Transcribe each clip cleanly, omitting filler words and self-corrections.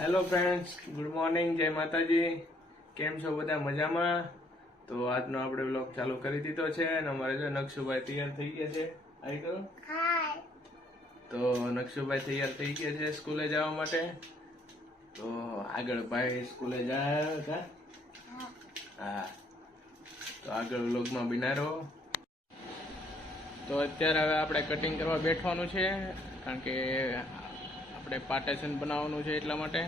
Hello friends, good morning, જય માતાજી. કેમ છો બધા? મજામાં? તો આજનો આપણે વ્લોગ ચાલુ કરી દીધો છે અને અમારે જો નકશુભાઈ તૈયાર થઈ ગયા છે. હાય કરો. તો નકશુભાઈ તૈયાર થઈ ગયા છે સ્કૂલે જવા માટે. તો આગળ ભાઈ સ્કૂલે જાય હતા. હા, તો આગળ વ્લોગમાં બિના રહો. તો અત્યારે હવે આપણે કટિંગ કરવા બેઠવાનું છે, કારણ કે આપણે પાર્ટેશન બનાવવાનું છે એટલા માટે.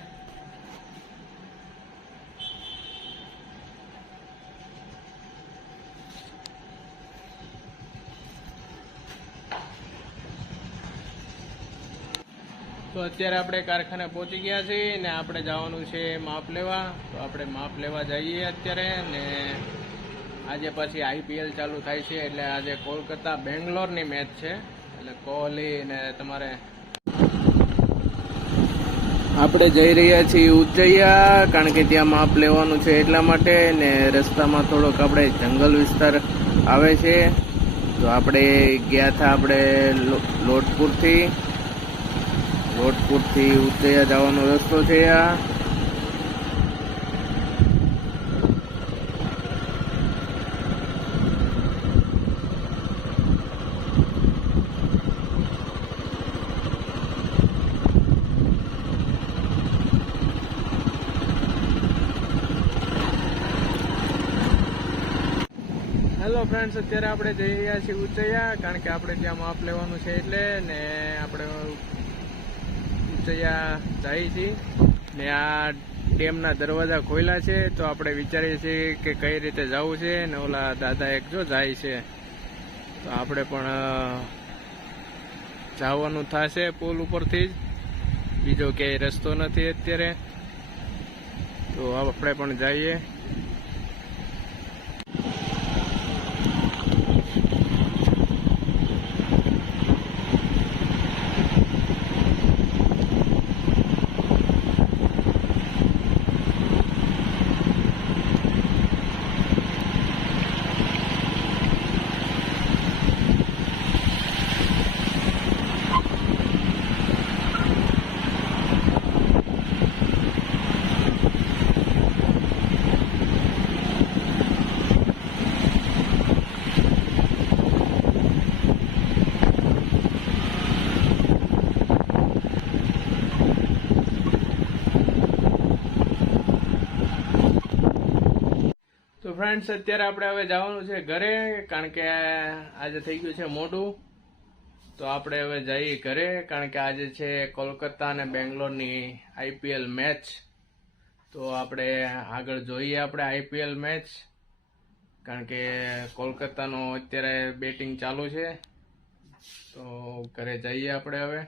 તો અત્યારે આપણે કારખાને પહોંચી ગયા છીએ ને આપણે જવાનું છે માપ લેવા. તો આપણે માપ લેવા જઈએ અત્યારે. ને આજે પછી IPL ચાલુ થાય છે, એટલે આજે કોલકાતા બેંગ્લોરની મેચ છે. એટલે કોહલી ને તમારે આપણે જઈ રહ્યા છીએ ઉચૈયા, કારણ કે ત્યાં માપ લેવાનું છે એટલા માટે. ને રસ્તામાં થોડોક આપણે જંગલ વિસ્તાર આવે છે. તો આપણે ગયા હતા આપણે લોટપુરથી ઉચૈયા જવાનો રસ્તો છે આ. હેલો ફ્રેન્ડ્સ, અત્યારે આપણે જઈ રહ્યા છીએ ઉચૈયા, કારણ કે આપણે ત્યાં માપ લેવાનું છે એટલે. ને આપણે ઉચૈયા જઈએ છીએ ને આ ડેમના દરવાજા ખોલ્યા છે. તો આપણે વિચારીએ છીએ કે કઈ રીતે જવું છે. ને ઓલા દાદા એક જો જાય છે, તો આપણે પણ જવાનું થશે પુલ ઉપરથી જ. બીજો ક્યાંય રસ્તો નથી અત્યારે, તો આપણે પણ જઈએ. તો ફ્રેન્ડ્સ, અત્યારે આપણે હવે જવાનું છે ઘરે, કારણ કે આજે થઈ ગયું છે મોડું. તો આપણે હવે જઈએ ઘરે, કારણ કે આજે છે કોલકાતા અને બેંગ્લોરની IPL મેચ. તો આપણે આગળ જોઈએ આપણે IPL મેચ, કારણ કે કોલકાતાનો અત્યારે બેટિંગ ચાલુ છે. તો ઘરે જઈએ આપણે હવે.